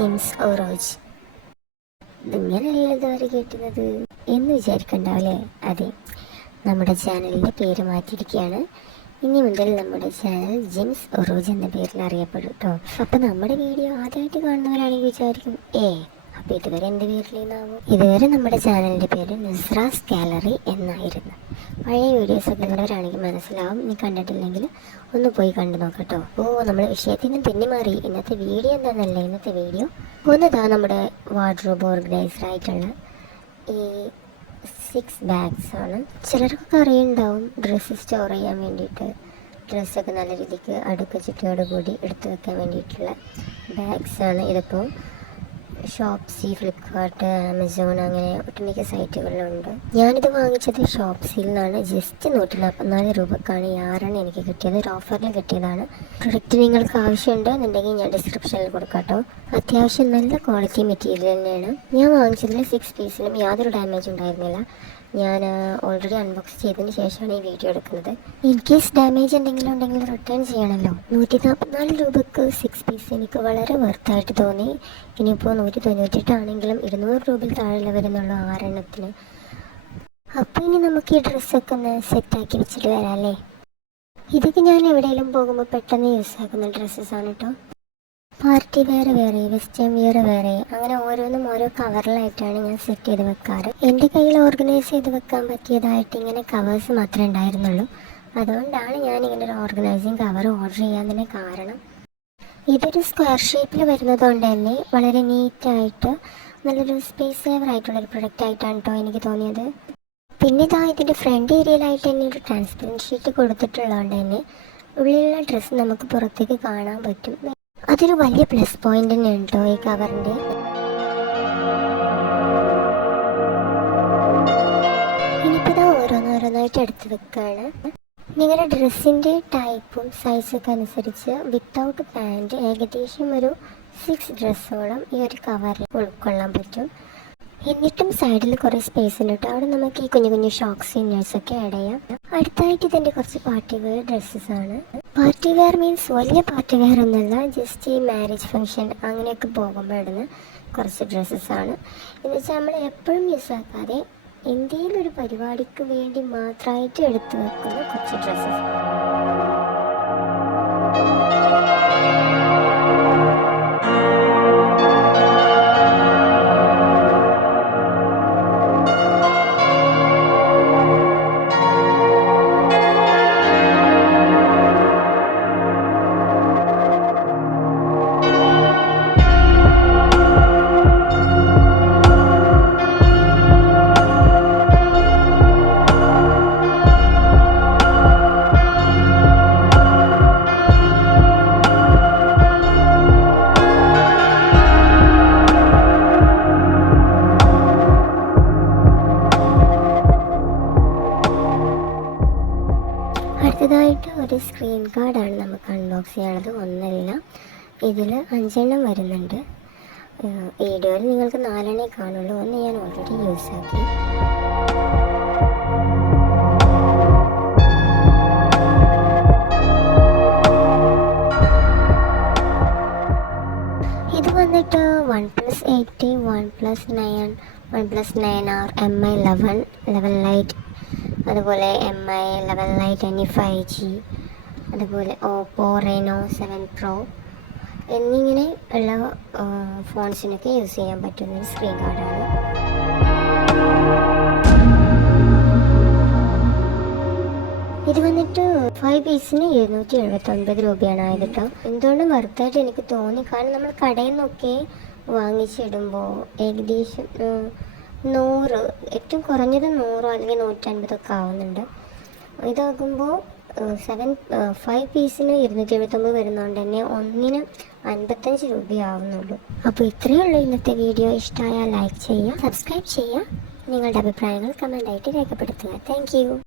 ജിംസ് ഓറോജ്. ഇങ്ങനെയല്ല ഇതുവരെ കേട്ടുന്നത് എന്ന് വിചാരിക്കണ്ടാവല്ലേ? അതെ, നമ്മുടെ ചാനലിൻ്റെ പേര് മാറ്റിയിരിക്കുകയാണ്. ഇനി മുതൽ നമ്മുടെ ചാനൽ ജിംസ് ഓറോജ് എന്ന പേരിൽ അറിയപ്പെടും കേട്ടോ. അപ്പം നമ്മുടെ വീഡിയോ ആദ്യമായിട്ട് കാണുന്നവരാണെങ്കിൽ വിചാരിക്കും, അപ്പോൾ ഇതുവരെ എൻ്റെ പേരിലേന്നാവും. ഇതുവരെ നമ്മുടെ ചാനലിൻ്റെ പേര് നുസ്രാസ് ഗാലറി എന്നായിരുന്നു. പഴയ വീഡിയോസൊക്കെ ഉള്ളവരാണെങ്കിൽ മനസ്സിലാവും. ഇനി കണ്ടിട്ടില്ലെങ്കിൽ ഒന്ന് പോയി കണ്ടു നോക്കട്ടോ. നമ്മുടെ വിഷയത്തിന് തെന്നി മാറി. ഇന്നത്തെ വീഡിയോ എന്താണെന്നല്ല, ഇന്നത്തെ വീഡിയോ ഒന്നതാ നമ്മുടെ വാർഡ്രോബ് ഓർഗനൈസർ ആയിട്ടുള്ള ഈ 6 ബാഗ്സ് ആണ്. ചിലർക്കൊക്കെ അറിയുന്നുണ്ടാവും, ഡ്രസ്സ് സ്റ്റോർ ചെയ്യാൻ വേണ്ടിയിട്ട്, ഡ്രസ്സൊക്കെ നല്ല രീതിക്ക് അടുക്ക ചിട്ടയോട് കൂടി എടുത്തു വെക്കാൻ വേണ്ടിയിട്ടുള്ള ബാഗ്സാണ്. ഇതിപ്പോൾ ഷോപ്സി, ഫ്ലിപ്കാർട്ട്, ആമസോൺ അങ്ങനെ ഒട്ടുമിക്ക സൈറ്റുകളിലുണ്ട്. ഞാനിത് വാങ്ങിച്ചത് ഷോപ്സിയിൽ നിന്നാണ്. ജസ്റ്റ് 144 രൂപക്കാണ് ഈ 6 എനിക്ക് കിട്ടിയത്. ഒരു ഓഫറിൽ കിട്ടിയതാണ്. പ്രൊഡക്റ്റ് നിങ്ങൾക്ക് ആവശ്യമുണ്ട് എന്നുണ്ടെങ്കിൽ ഞാൻ ഡിസ്ക്രിപ്ഷനിൽ കൊടുക്കാം കേട്ടോ. അത്യാവശ്യം നല്ല ക്വാളിറ്റി മെറ്റീരിയൽ തന്നെയാണ്. ഞാൻ വാങ്ങിച്ചതിൽ 6 പീസിലും യാതൊരു ഡാമേജ് ഉണ്ടായിരുന്നില്ല. ഞാൻ ഓൾറെഡി അൺബോക്സ് ചെയ്തതിന് ശേഷമാണ് ഈ വീഡിയോ എടുക്കുന്നത്. ഇൻ കേസ് ഡാമേജ് എന്തെങ്കിലും ഉണ്ടെങ്കിൽ റിട്ടേൺ ചെയ്യണമല്ലോ. 144 രൂപക്ക് 6 പീസ് എനിക്ക് വളരെ വെർത്തായിട്ട് തോന്നി. ഇനിയിപ്പോൾ 198 ആണെങ്കിലും 200 രൂപയിൽ താഴെ വരുന്നുള്ളൂ 6 എണ്ണത്തിന്. അപ്പോൾ ഇനി നമുക്ക് ഈ ഡ്രസ്സൊക്കെ ഒന്ന് സെറ്റാക്കി വെച്ചിട്ട് വരാം അല്ലേ? ഇതൊക്കെ ഞാൻ എവിടെയെങ്കിലും പോകുമ്പോൾ പെട്ടെന്ന് യൂസ് ആക്കുന്ന ഡ്രസ്സസാണ് കേട്ടോ. പാർട്ടി വെയർ വേറെ, വെസ്റ്റേൺ വെയർ വേറെ, അങ്ങനെ ഓരോന്നും ഓരോ കവറിലായിട്ടാണ് ഞാൻ സെറ്റ് ചെയ്ത് വെക്കാറ്. എൻ്റെ കയ്യിൽ ഓർഗനൈസ് ചെയ്ത് വെക്കാൻ പറ്റിയതായിട്ട് ഇങ്ങനെ കവേഴ്സ് മാത്രമേ ഉണ്ടായിരുന്നുള്ളൂ. അതുകൊണ്ടാണ് ഞാനിങ്ങനെ ഒരു ഓർഗനൈസിങ് കവർ ഓർഡർ ചെയ്യാൻ തന്നെ കാരണം. ഇതൊരു സ്ക്വയർ ഷേപ്പിൽ വരുന്നതുകൊണ്ട് തന്നെ വളരെ നീറ്റായിട്ട് നല്ലൊരു സ്പേസ് സേവർ ആയിട്ടുള്ളൊരു പ്രൊഡക്റ്റ് ആയിട്ടാണ് കേട്ടോ എനിക്ക് തോന്നിയത്. പിന്നെ ഇതിൻ്റെ ഫ്രണ്ട് ഏരിയയിലായിട്ട് തന്നെ ഒരു ട്രാൻസ്പെറൻറ്റ് ഷീറ്റ് കൊടുത്തിട്ടുള്ളതുകൊണ്ട് തന്നെ ഉള്ളിലുള്ള ഡ്രസ്സ് നമുക്ക് പുറത്തേക്ക് കാണാൻ പറ്റും. അതൊരു വലിയ പ്ലസ് പോയിന്റ് തന്നെയാണ് കേട്ടോ ഈ കവറിൻ്റെ. ഇനിയിപ്പോൾ ഓരോന്നോരോന്നായിട്ട് എടുത്ത് വെക്കുകയാണ്. നിങ്ങളുടെ ഡ്രസ്സിൻ്റെ ടൈപ്പും സൈസൊക്കെ അനുസരിച്ച് വിത്തൗട്ട് പാൻറ്റ് ഏകദേശം ഒരു 6 ഡ്രസ്സോളം ഈ ഒരു കവറിൽ ഉൾക്കൊള്ളാൻ പറ്റും. എന്നിട്ടും സൈഡിൽ കുറേ സ്പേസ് ഉണ്ട് കേട്ടോ. അവിടെ നമുക്ക് ഈ കുഞ്ഞു കുഞ്ഞു ഷോക്സ് ഇന്നേഴ്സൊക്കെ ആഡ് ചെയ്യാം. അടുത്തായിട്ട് ഇതിൻ്റെ കുറച്ച് പാർട്ടി വെയർ ഡ്രസ്സസാണ്. പാർട്ടി വെയർ മീൻസ് വലിയ പാർട്ടി വെയർ ഒന്നുമല്ല, ജസ്റ്റ് ഈ മാരേജ് ഫംഗ്ഷൻ അങ്ങനെയൊക്കെ പോകുമ്പോൾ ഇടുന്ന കുറച്ച് ഡ്രസ്സസാണ്. എന്ന് വെച്ചാൽ നമ്മൾ എപ്പോഴും യൂസ് ആക്കാതെ എന്തെങ്കിലും ഒരു പരിപാടിക്ക് വേണ്ടി മാത്രമായിട്ട് എടുത്തു വെക്കുന്ന കുറച്ച് ഡ്രസ്സസ്. അടുത്തതായിട്ട് ഒരു സ്ക്രീൻ കാർഡാണ് നമുക്ക് അൺബോക്സ് ചെയ്യാനുള്ളത്. ഒന്നല്ല, ഇതിൽ 5 എണ്ണം വരുന്നുണ്ട്. വീഡിയോയിൽ നിങ്ങൾക്ക് 4 എണ്ണേ കാണുള്ളൂ. ഒന്ന് ഞാൻ ഓൾറെഡി യൂസ് ആക്കി. ഇത് വന്നിട്ട് OnePlus 8, OnePlus 9, OnePlus 9R, MI 11 light, അതുപോലെ MI 11 ലൈറ്റ് NE 5G, അതുപോലെ ഓപ്പോ റെനോ 7 Pro എന്നിങ്ങനെ ഉള്ള ഫോൺസിനൊക്കെ യൂസ് ചെയ്യാൻ പറ്റുന്ന സ്ക്രീൻ കാർഡാണ്. ഇത് വന്നിട്ട് 5 പീസിന് 279 രൂപയാണ് ആയത് കേട്ടോ. എന്തുകൊണ്ടും വെറുതായിട്ട് എനിക്ക് തോന്നി. കാരണം നമ്മൾ കടയിൽ നിന്നൊക്കെ വാങ്ങിച്ചിടുമ്പോൾ ഏകദേശം 100, ഏറ്റവും കുറഞ്ഞത് 100 അല്ലെങ്കിൽ 150 ഒക്കെ ആവുന്നുണ്ട്. ഇതാകുമ്പോൾ 5 പീസിന് 279 വരുന്നതുകൊണ്ട് തന്നെ ഒന്നിന് 55 രൂപയാവുന്നുള്ളൂ. അപ്പോൾ ഇത്രയേ ഉള്ളൂ ഇന്നത്തെ വീഡിയോ. ഇഷ്ടമായാൽ ലൈക്ക് ചെയ്യുക, സബ്സ്ക്രൈബ് ചെയ്യുക, നിങ്ങളുടെ അഭിപ്രായങ്ങൾ കമൻ്റായിട്ട് രേഖപ്പെടുത്തുക. Thank you.